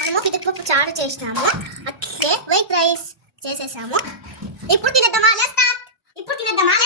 మనము పితకపప్పు చారు చేసినాము, అట్లే వైట్ రైస్ చేసేసాము. ఇప్పుడు తినేద్దామా? ఇప్పుడు తినేద్దామా?